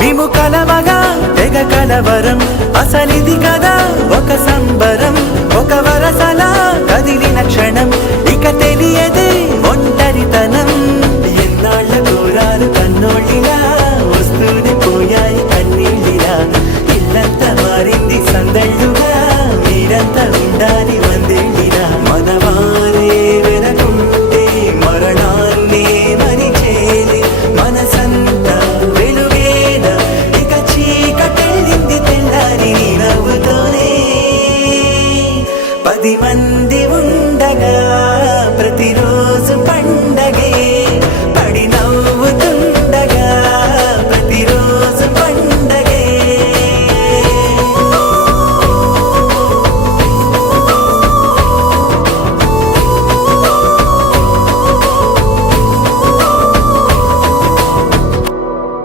మేము కలవగా తెగ కలవరం అసలిది కదా ఒక సంబరం ఒక వరసలా కదిలిన క్షణం ఇక తెలియదే